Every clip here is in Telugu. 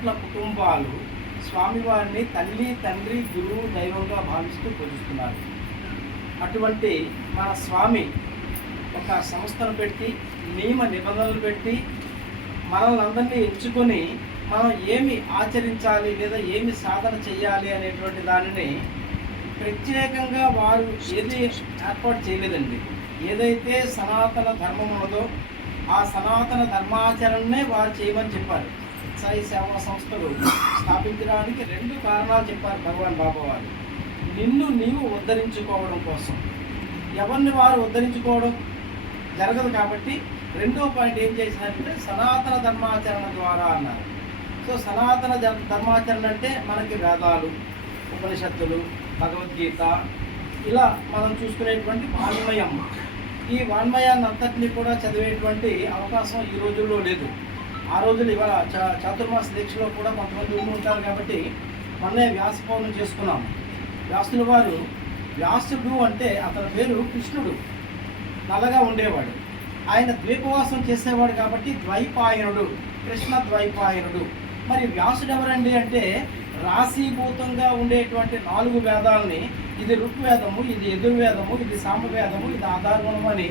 కోట్ల కుటుంబాలు స్వామివారిని తల్లి, తండ్రి, గురువు, దైవంగా భావిస్తూ పూజిస్తున్నారు. అటువంటి మన స్వామి ఒక సంస్థను పెట్టి, నియమ నిబంధనలు పెట్టి, మనల్ని అందరినీ ఎంచుకొని మనం ఏమి ఆచరించాలి లేదా ఏమి సాధన చేయాలి అనేటువంటి దానిని ప్రత్యేకంగా వారు ఏది ఏర్పాటు చేయలేదండి. ఏదైతే సనాతన ధర్మం ఉన్నదో ఆ సనాతన ధర్మాచరణనే వారు చేయమని చెప్పారు. సాయి సేవా సంస్థలు స్థాపించడానికి 2 కారణాలు చెప్పారు భగవాన్ బాబా వారు. నిన్ను నీవు ఉద్ధరించుకోవడం కోసం. ఎవరిని వారు ఉద్ధరించుకోవడం జరగదు కాబట్టి రెండో పాయింట్ ఏం చేశారంటే సనాతన ధర్మాచరణ ద్వారా అన్నారు. సో సనాతన ధర్మాచరణ అంటే మనకి వేదాలు, ఉపనిషత్తులు, భగవద్గీత, ఇలా మనం చూసుకునేటువంటి వాన్మయం. ఈ వాన్మయాన్ని అంతటినీ కూడా చదివేటువంటి అవకాశం ఈ రోజుల్లో లేదు. ఆ రోజులు ఇవాళ చాతుర్మాస దీక్షలో కూడా కొంతమంది ఉంటారు కాబట్టి మొన్నే వ్యాస పౌర్ణమి చేసుకున్నాం. వ్యాసుల వారు, వ్యాసుడు అంటే అతని పేరు కృష్ణుడు, నల్లగా ఉండేవాడు. ఆయన ద్వీపవాసం చేసేవాడు కాబట్టి ద్వైపాయనుడు, కృష్ణ ద్వైపాయనుడు. మరి వ్యాసుడు ఎవరండి అంటే రాశీభూతంగా ఉండేటువంటి 4 వేదాలని, ఇది ఋగ్వేదము, ఇది యజుర్వేదము, ఇది సామవేదము, ఇది ఆధార్వణము అని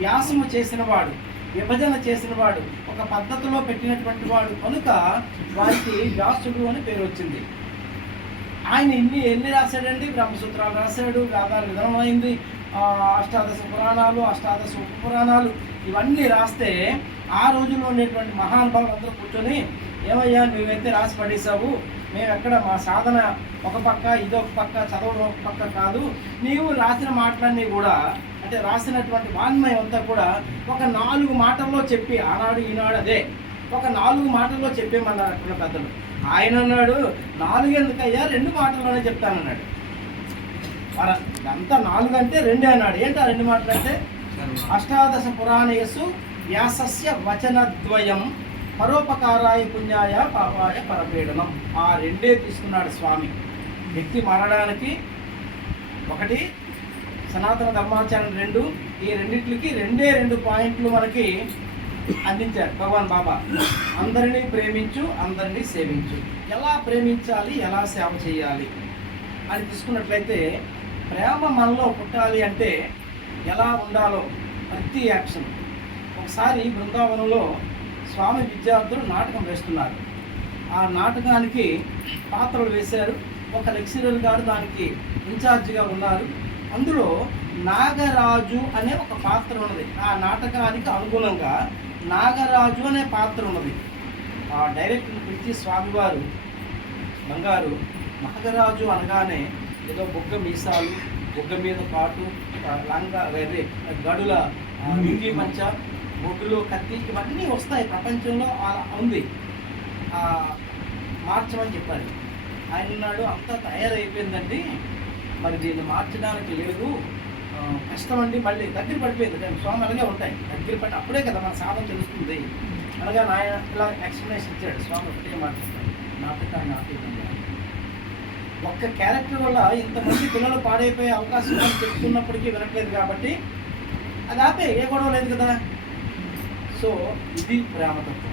వ్యాసము చేసినవాడు, విభజన చేసినవాడు, ఒక పద్ధతిలో పెట్టినటువంటి వాడు కనుక వారికి వ్యాసుడు అని పేరు వచ్చింది. ఆయన ఎన్ని రాశాడండి? బ్రహ్మసూత్రాలు రాశాడు, వేదాలు విధమైంది, అష్టాదశ పురాణాలు, అష్టాదశ ఉప పురాణాలు, ఇవన్నీ రాస్తే ఆ రోజుల్లో ఉండేటువంటి మహానుభావులు అందరూ కూర్చొని, ఏమయ్యా నువ్వైతే రాసి పడేసావు, మేము ఎక్కడ మా సాధన ఒక పక్క, ఇదొక పక్క, చదవడం ఒక పక్క కాదు, నీవు రాసిన మాటలన్నీ కూడా అంటే రాసినటువంటి వాన్మయం అంతా కూడా ఒక 4 మాటల్లో చెప్పి, ఆనాడు ఈనాడు అదే ఒక 4 మాటల్లో చెప్పేమన్నారు అక్కడ పెద్దలు. ఆయన అన్నాడు 4 ఎందుకయ్యా, 2 మాటల్లోనే చెప్తానన్నాడు. అంతా 4 అంటే 2 అన్నాడు. ఏంటి ఆ 2 మాటలు అంటే అష్టాదశ పురాణేషు వ్యాసస్య వచనద్వయం పరోపకారాయ పుణ్యాయ పాపాయ పరపీడనం. ఆ 2 తీసుకున్నాడు స్వామి. వ్యక్తి మారడానికి 1 సనాతన ధర్మాచరణ 2, ఈ రెండిట్లకి 2 పాయింట్లు మనకి అందించారు భగవాన్ బాబా. అందరినీ ప్రేమించు, అందరినీ సేవించు. ఎలా ప్రేమించాలి, ఎలా సేవ చేయాలి అని తీసుకున్నట్లయితే, ప్రేమ మనలో పుట్టాలి అంటే ఎలా ఉండాలో ప్రతి యాక్షన్. ఒకసారి బృందావనంలో స్వామి విద్యార్థులు నాటకం వేస్తున్నారు. ఆ నాటకానికి పాత్రలు వేశారు. ఒక లెక్చరర్ గారు దానికి ఇన్ఛార్జిగా ఉన్నారు. అందులో నాగరాజు అనే ఒక పాత్ర ఉన్నది. ఆ నాటకానికి అనుగుణంగా నాగరాజు అనే పాత్ర ఉన్నది. ఆ డైరెక్టర్ పిలిచి స్వామివారు, బంగారు, నాగరాజు అనగానే ఏదో బొగ్గ మీసాలు, బొగ్గ మీద పాటు, లంగా గడుల మింగి మంచ, బొడ్డులో కత్తి, ఇవన్నీ వస్తాయి ప్రపంచంలో, అలా ఉంది, మార్చమని చెప్పారు. ఆయన ఉన్నాడు, అంతా తయారైపోయిందండి, మరి దీన్ని మార్చడానికి లేదు, కష్టమండి. మళ్ళీ దగ్గర పడిపోయింది. స్వామి అలాగే ఉంటాయి, దగ్గర పడి అప్పుడే కదా మన సాధన తెలుస్తుంది. అనగా ఆయన ఇలా ఎక్స్ప్లెనేషన్ ఇచ్చాడు. స్వామి ఒకటే మాట్లాడతాడు, నాటకాన్ని ఆపేయండి. ఒక్క క్యారెక్టర్ వల్ల ఇంతమంది పిల్లలు పాడైపోయే అవకాశం చెప్తున్నప్పటికీ వినట్లేదు కాబట్టి అది ఆపే, ఏ గొడవ లేదు కదా. సో ఇది ప్రేమతత్వం.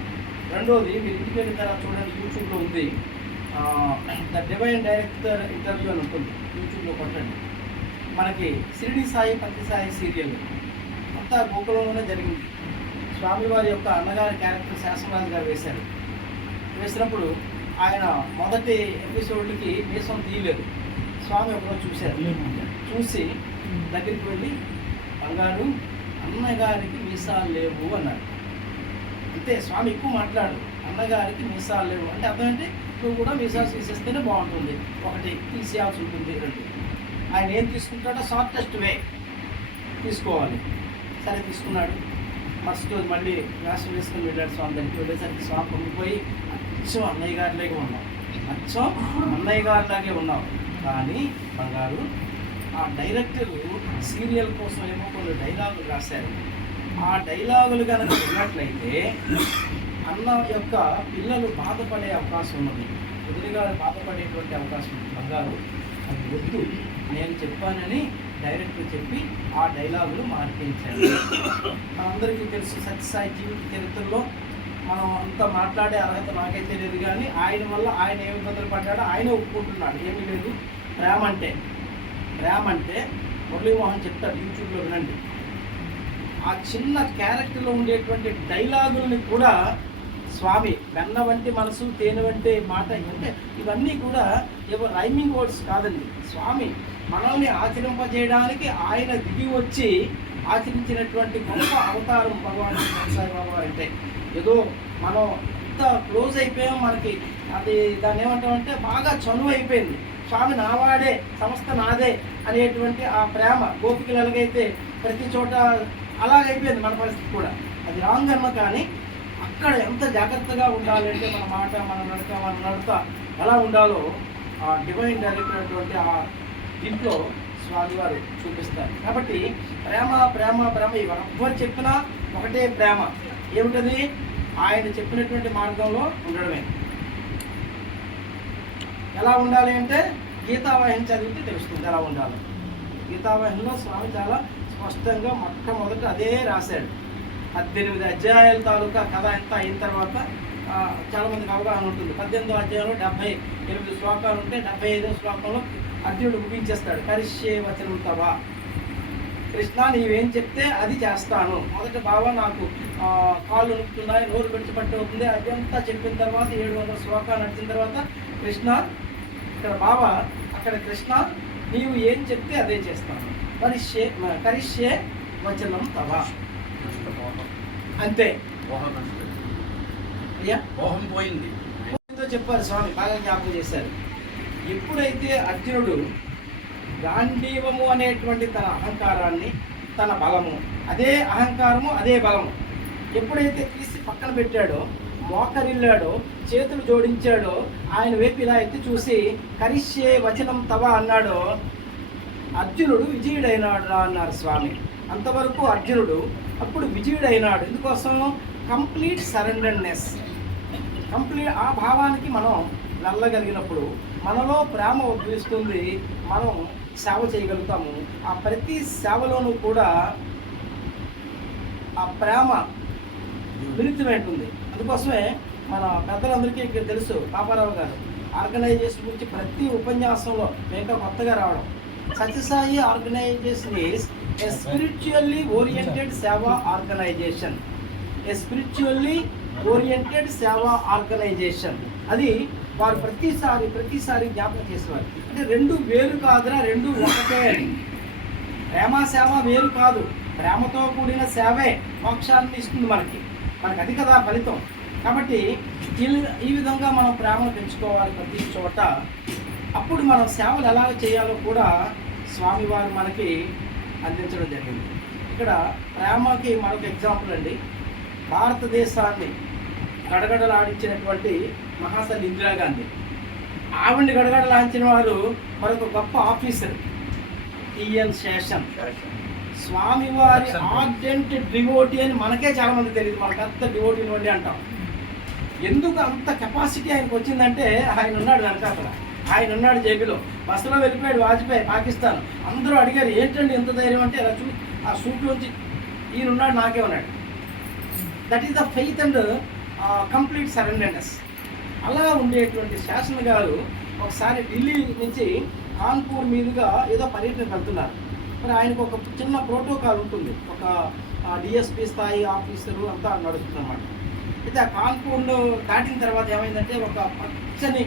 రెండోది, మీరు ఇంటికి వెళ్ళిన తర్వాత చూడండి, యూట్యూబ్లో ఉంది, ద డివైన్ డైరెక్టర్ ఇంటర్వ్యూ అని ఉంటుంది, యూట్యూబ్లో కొట్టండి. మనకి షిరిడి సాయి, పత్తి సాయి సీరియల్ అంతా గోకులంలోనే జరిగింది. స్వామివారి యొక్క అన్నగారి క్యారెక్టర్ శాసనరాజు గారు వేశారు. వేసినప్పుడు ఆయన మొదటి ఎపిసోడ్కి మీసం తీయలేదు. స్వామి ఒకరోజు చూశారు. చూసి దగ్గరికి వెళ్ళి, బంగారు, అన్నగారికి మీసాలు లేవు అన్నాడు. అంటే స్వామి ఎక్కువ మాట్లాడు, అన్నగారికి మీసాలు లేవు అంటే అర్థం ఏంటి? నువ్వు కూడా మీసాలు తీసేస్తేనే బాగుంటుంది, 1 తీసేయాల్సి ఉంటుంది, 2. ఆయన ఏం తీసుకుంటాడో షార్టెస్ట్ వే తీసుకోవాలి. సరే తీసుకున్నాడు. ఫస్ట్ రోజు మళ్ళీ వ్యాసం వేసుకుని వెళ్ళాడు స్వామి దగ్గరికి. వెళ్ళేసరికి స్వామి పొంగిపోయి, అచ్చం అన్నయ్య గారిలాగే ఉన్నావు, అచ్చం అన్నయ్య గారిలాగే ఉన్నావు. కానీ బంగారు, ఆ డైరెక్టర్ సీరియల్ కోసం ఏమో కొన్ని డైలాగులు రాశారు. ఆ డైలాగులు కనుక విన్నట్లయితే అన్న యొక్క పిల్లలు బాధపడే అవకాశం ఉన్నది, ఎదురుగా బాధపడేటువంటి అవకాశం ఉంది. బంగారు, అది వద్దు, నేను చెప్పానని డైరెక్టర్ చెప్పి ఆ డైలాగులు మార్పించాడు. మనందరికీ తెలుసు, సత్యసాయి జీవిత చరిత్రలో మనం అంత మాట్లాడే అర్హత నాకైతే లేదు, కానీ ఆయన వల్ల ఆయన ఏమి ఇబ్బందులు పడ్డాడో ఆయనే ఒప్పుకుంటున్నాడు. ఏమీ లేదు, ప్రేమ అంటే మురళీమోహన్ చెప్తాడు, యూట్యూబ్లో వినండి. ఆ చిన్న క్యారెక్టర్లో ఉండేటువంటి డైలాగుల్ని కూడా స్వామి వెన్న వంటి మనసు తేనె వంటి మాట అంటే ఇవన్నీ కూడా ఏవో రైమింగ్ వర్డ్స్ కాదండి. స్వామి మనల్ని ఆచరింపజేయడానికి ఆయన దిగి వచ్చి ఆచరించినటువంటి గొప్ప అవతారం భగవాన్ సాయిబాబా అంటే. ఏదో మనం ఇంత క్లోజ్ అయిపోయాం, మనకి అది దాన్ని ఏమంటామంటే బాగా చనువు అయిపోయింది. స్వామి నావాడే, సంస్థ నాదే అనేటువంటి ఆ ప్రేమ గోపికలు ఎలాగైతే ప్రతి చోట అలాగైపోయింది మన పరిస్థితి కూడా. అది రాంగ్ అన్న, కానీ అక్కడ ఎంత జాగ్రత్తగా ఉండాలంటే మన మాట, మన నడత ఎలా ఉండాలో ఆ డివైన్ డైరెక్టర్ అటువంటి ఆ దీంట్లో స్వామివారు చూపిస్తారు. కాబట్టి ప్రేమ ఎవరు చెప్పినా ఒకటే ప్రేమ. ఏమిటది? ఆయన చెప్పినటువంటి మార్గంలో ఉండడమే. ఎలా ఉండాలి అంటే గీతావాహిని చదివితే తెలుస్తుంది ఎలా ఉండాలి. గీతావాహినిలో స్వామి చాలా స్పష్టంగా మొట్టమొదట అదే రాశాడు. 18 అధ్యాయాల తాలూకా కథ ఎంత అయిన తర్వాత చాలామందికి అవగాహన ఉంటుంది. 18వ అధ్యాయంలో 78 శ్లోకాలు ఉంటే 75వ శ్లోకంలో అర్జునుడు ముగించేస్తాడు. కరిష్యే వచనం తవ, కృష్ణ నీవేం చెప్తే అది చేస్తాను. మొదట బాబా నాకు కాళ్ళు నొప్పుతున్నాయి, నోరు విడిచిపట్టి అవుతుంది, అదంతా చెప్పిన తర్వాత 700 శ్లోకాలు నడిచిన తర్వాత కృష్ణ, ఇక్కడ బాబా, అక్కడ కృష్ణ నీవు ఏం చెప్తే అదే చేస్తాను. కరిష్యే వచనం తవ, అంతే. మోహం పోయింది చెప్పారు స్వామి, బాగా జ్ఞాపకం చేశారు. ఎప్పుడైతే అర్జునుడు గాంధీవము అనేటువంటి తన అహంకారాన్ని, తన బలము, అదే అహంకారము అదే బలము ఎప్పుడైతే తీసి పక్కన పెట్టాడో, మోకరిల్లాడో, చేతులు జోడించాడో, ఆయన వైపు ఇలా ఎత్తి చూసి కరిష్యే వచనం తవ అన్నాడో, అర్జునుడు విజయుడైనాడు రా అన్నారు స్వామి. అంతవరకు అర్జునుడు అప్పుడు విజయుడైనాడు. ఎందుకోసం? Complete surrenderness. ఆ భావానికి మనం వెళ్ళగలిగినప్పుడు మనలో ప్రేమ ఉద్భవిస్తుంది, మనం సేవ చేయగలుగుతాము. ఆ ప్రతి సేవలోనూ కూడా ఆ ప్రేమ విరుద్ధమైంటుంది. అందుకోసమే మన పెద్దలందరికీ తెలుసు, పాపారావు గారు ఆర్గనైజేషన్ గురించి ప్రతి ఉపన్యాసంలో ఇంకా కొత్తగా రావడం. Sathya Sai organisation is a spiritually oriented seva organisation. A spiritually oriented seva organisation. అది వారు ప్రతిసారి జ్ఞాపకం చేసేవారు. అంటే రెండు వేరు కాదురా, రెండు ఒకటే అని. ప్రేమ సేవ వేరు కాదు, ప్రేమతో కూడిన సేవే మోక్షాన్ని ఇస్తుంది మనకి అది కదా ఫలితం. కాబట్టి ఈ విధంగా మనం ప్రేమను పెంచుకోవాలి ప్రతి చోట. అప్పుడు మనం సేవలు ఎలా చేయాలో కూడా స్వామివారు మనకి అందించడం జరిగింది. ఇక్కడ ప్రేమకి మరొక ఎగ్జాంపుల్ అండి. భారతదేశాన్ని గడగడలాడించినటువంటి మహాతల్లి ఇందిరాగాంధీ, ఆవిడ్ని గడగడలాంచిన వారు మరొక గొప్ప ఆఫీసర్ టిఎన్ శేషన్. స్వామివారి ఆర్డెంట్ డివోటీ అని మనకే చాలామంది తెలియదు, మనకు అంత డివోటీ ఇవ్వండి అంటాం. ఎందుకు అంత కెపాసిటీ ఆయనకు వచ్చిందంటే ఆయన ఉన్నాడు వెనకాల, ఆయన ఉన్నాడు జేబీలో. బస్సులో వెళ్ళిపోయాడు వాజ్పేయి పాకిస్తాన్. అందరూ అడిగారు ఏంటండి ఎంత ధైర్యం అంటే, ఇలా ఆ సూట్లోంచి ఈయనున్నాడు, నాకే ఉన్నాడు. That is the faith and complete surrenderness. అలా ఉండేటువంటి శాసన గారు ఒకసారి ఢిల్లీ నుంచి కాన్పూర్ మీదుగా ఏదో పర్యటనకు వెళ్తున్నారు. మరి ఆయనకు ఒక చిన్న ప్రోటోకాల్ ఉంటుంది, ఒక డిఎస్పీ స్థాయి ఆఫీసరు అంతా నడుస్తుందన్నమాట. అయితే ఆ కాన్పూర్లో దాటిన తర్వాత ఏమైందంటే, ఒక పచ్చని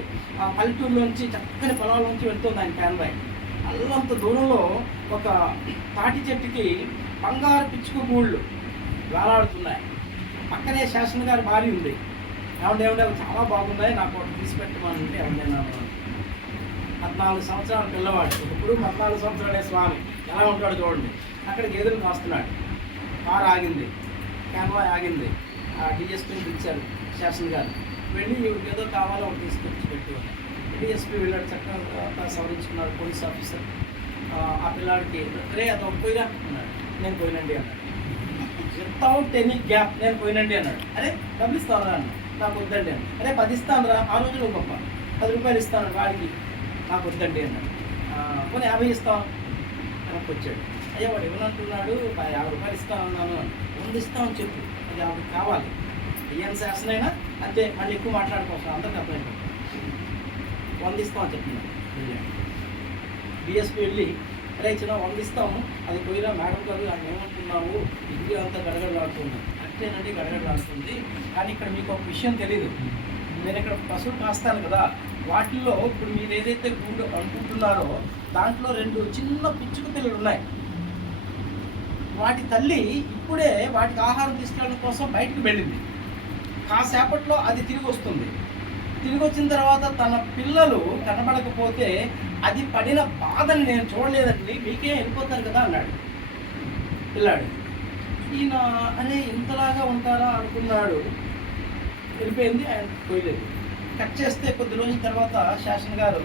పల్లెటూరులోంచి చక్కని పొలాల్లోంచి వెళ్తుంది ఆయన క్యాన్వాయ్. అల్లంత దూరంలో ఒక తాటి చెట్టుకి బంగారు పిచ్చుక గూళ్ళు వేలాడుతున్నాయి. పక్కనే శాసన గారి భార్య ఉంది. ఏమంటే అవి చాలా బాగున్నాయి, నాకు ఒకటి తీసి పెట్టమని ఏమన్నా 14 సంవత్సరాల పిల్లవాడు, ఇప్పుడు 14 సంవత్సరాలే స్వామి ఎలా ఉంటాడు చూడండి. అక్కడ గేదెలు కాస్తున్నాడు. కారు ఆగింది, క్యాన్వాయ్ ఆగింది. ఆ డిఎస్పీని పిలిచారు శాసన గారు. వెళ్ళి ఏదో కావాలో ఒకటి తీసుకొచ్చి పెట్టేవాడు. డిఎస్పీ వెళ్ళాడు, చక్కగా సవరించుకున్నాడు పోలీస్ ఆఫీసర్. ఆ పిల్లాడికి రే అది ఒక పోయిరా అన్నాడు. నేను పోయినండి అన్నాడు. వితౌట్ ఎనీ గ్యాప్ నేను పోయినండి అన్నాడు. అరే డబ్బులు ఇస్తాను రా అన్నాడు. నాకు వద్దండి అన్నాడు. అరే 10 ఇస్తాను రా, ఆ రోజులో గొప్ప 10 రూపాయలు ఇస్తాను వాడికి, నాకు వద్దండి అన్నాడు. పోనీ 50 ఇస్తాను వెనక్కి వచ్చాడు. అయ్యా వాడు ఇవ్వనంటున్నాడు, 50 రూపాయలు ఇస్తాను అన్నాను. 100 ఇస్తామని చెప్పు, అది 50 కావాలి. బియ్యం శాసనైనా అంతే, మళ్ళీ ఎక్కువ మాట్లాడుకోవచ్చు, అందరికి అర్థమైంది. వందిస్తామని చెప్తున్నాను. బిఎస్పీ వెళ్ళి అరే చిన్న వందిస్తాము, అది పోయినా మేడం గారు అది ఏమంటున్నావు, ఇది అంతా గడగడలాడుతుంది అంతేనండి, గడగడలాడుతుంది. కానీ ఇక్కడ మీకు ఒక విషయం తెలీదు, నేను ఇక్కడ పశువులు కాస్తాను కదా, వాటిల్లో ఇప్పుడు మీరు ఏదైతే గూడు అనుకుంటున్నారో దాంట్లో 2 చిన్న పిచ్చుక పిల్లలు ఉన్నాయి. వాటి తల్లి ఇప్పుడే వాటికి ఆహారం తీసుకెళ్ళడం కోసం బయటికి వెళ్ళింది. కాసేపట్లో అది తిరిగి వస్తుంది. తిరిగి వచ్చిన తర్వాత తన పిల్లలు కనబడకపోతే అది పడిన బాధని నేను చూడలేదండి, మీకే వెళ్ళిపోతారు కదా అన్నాడు పిల్లాడు. ఈయన అనే ఇంతలాగా ఉంటారా అనుకున్నాడు. వెళ్ళిపోయింది, ఆయన పోయలేదు. కట్ చేస్తే కొద్ది రోజుల తర్వాత శాసన గారు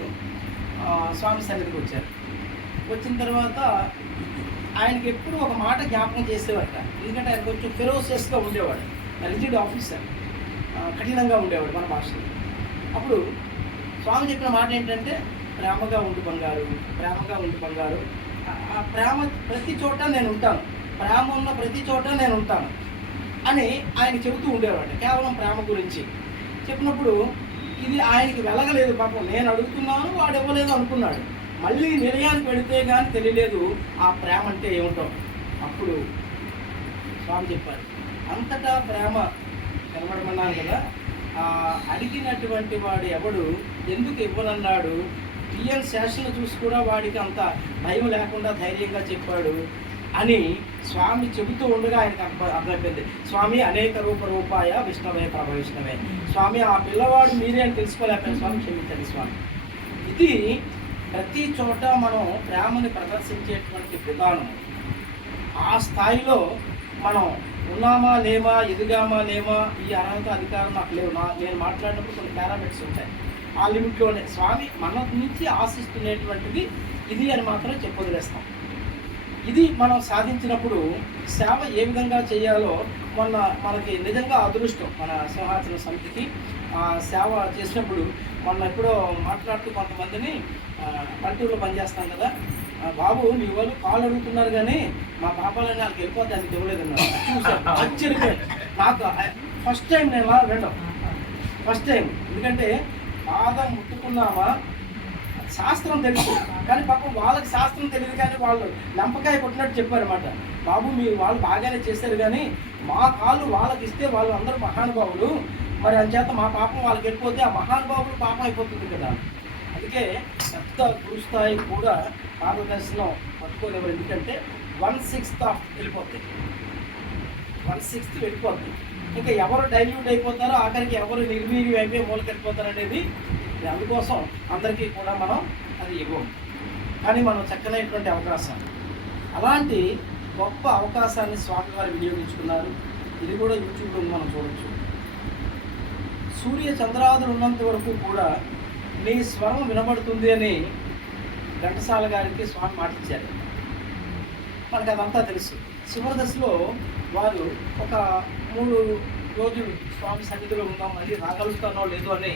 స్వామి సన్నిధికి వచ్చారు. వచ్చిన తర్వాత ఆయనకి ఎప్పుడు ఒక మాట జ్ఞాపకం చేసేవాట. ఎందుకంటే ఆయన కొంచెం ఫెరోసియస్గా ఉండేవాడు, రిజిడ్ ఆఫీసర్, కఠినంగా ఉండేవాడు మన భాషలో. అప్పుడు స్వామి చెప్పిన మాట ఏంటంటే ప్రేమగా ఉండు బంగారు, ప్రేమగా ఉండు బంగారు. ఆ ప్రేమ ప్రతి చోట నేను ఉంటాను, ప్రేమ ఉన్న ప్రతి చోట నేను ఉంటాను అని ఆయన చెబుతూ ఉండేవాడు. కేవలం ప్రేమ గురించి చెప్పినప్పుడు ఇది ఆయనకి వెలగలేదు. పాపం నేను అడుగుతున్నాను, వాడు ఇవ్వలేదు అనుకున్నాడు. మళ్ళీ నిర్ణయానికి పెడితే కానీ తెలియలేదు ఆ ప్రేమ అంటే ఏమిటో. అప్పుడు స్వామి చెప్పారు, అంతటా ప్రేమ కనబడమన్నాను కదా, అడిగినటువంటి వాడు ఎవడు ఎందుకు ఇవ్వనన్నాడు. టిఎన్ శాసన చూసి కూడా వాడికి అంత భయం లేకుండా ధైర్యంగా చెప్పాడు అని స్వామి చెబుతూ ఉండగా ఆయనకు అర్థమైపోయింది. స్వామి అనేక రూపాయ విష్ణవే ప్రభ విష్ణవే. స్వామి ఆ పిల్లవాడు మీరే అని తెలుసుకోలేకపోయిన స్వామి క్షమించండి స్వామి. ఇది ప్రతి చోట మనం ప్రేమని ప్రదర్శించేటువంటి విధానం. ఆ స్థాయిలో మనం ఉన్నామా లేమా, ఎదిగామా లేమా, ఈ అర్హత అధికారం నాకు లేవు. నేను మాట్లాడినప్పుడు కొన్ని పారామీటర్స్ ఉంటాయి, ఆ లిమిట్లోనే స్వామి మన నుంచి ఆశిస్తున్నటువంటిది ఇది అని మాత్రం చెప్పొదిలేస్తాం. ఇది మనం సాధించినప్పుడు సేవ ఏ విధంగా చేయాలో మనకి నిజంగా అదృష్టం. మన సింహాచల సమితికి సేవ చేసినప్పుడు ఎప్పుడో మాట్లాడుతూ కొంతమందిని పల్లెటూరులో పనిచేస్తాం కదా, బాబు మీ వాళ్ళు కాళ్ళు అడుగుతున్నారు కానీ మా పాపాలని వాళ్ళకి వెళ్ళిపోతే అది ఇవ్వలేదన్నారు. చూసాను, ఆశ్చర్యపోయాను. నాకు ఫస్ట్ టైం నేను అలా వెళ్ళడం, ఫస్ట్ టైం. ఎందుకంటే పాదం ముట్టుకున్నామా శాస్త్రం తెలుసు, కానీ పాపం వాళ్ళకి శాస్త్రం తెలియదు. కానీ వాళ్ళు లంపకాయ కొట్టినట్టు చెప్పారన్నమాట. బాబు మీరు వాళ్ళు బాగానే చేశారు కానీ మా కాళ్ళు వాళ్ళకి ఇస్తే వాళ్ళు అందరూ మహానుభావులు, మరి అంచేత మా పాపం వాళ్ళకి వెళ్ళిపోతే ఆ మహానుభావులు పాపం అయిపోతుంది కదా. అందుకే పెద్ద గురుస్థాయి కూడా పాదదర్శనం పట్టుకోలేవు. ఎందుకంటే 1/6 వెళ్ళిపోతాయి, 1/6 వెళ్ళిపోతుంది. ఇంకా ఎవరు డైల్యూట్ అయిపోతారో ఆఖరికి ఎవరు నిర్వీర్యం అయిపోయి మూలకి వెళ్ళిపోతారు అనేది. అందుకోసం అందరికీ కూడా మనం అది ఇవ్వం, కానీ మనం చక్కనైనటువంటి అవకాశం. అలాంటి గొప్ప అవకాశాన్ని స్వామి వారు వినియోగించుకున్నారు. ఇది కూడా యూట్యూబ్లో మనం చూడవచ్చు. సూర్య చంద్రాదులు ఉన్నంత వరకు కూడా నీ స్వరం వినబడుతుంది అని ఘంటసాల గారికి స్వామి మాటిచ్చారు. మనకు అదంతా తెలుసు. చివరి దశలో వారు ఒక 3 రోజులు స్వామి సన్నిధిలో ఉన్నాం, మళ్ళీ రాగలుగుతానో లేదో అని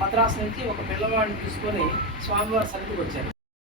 మద్రాసు నుంచి ఒక పిల్లవాడిని తీసుకొని స్వామివారి సన్నిధికి వచ్చారు.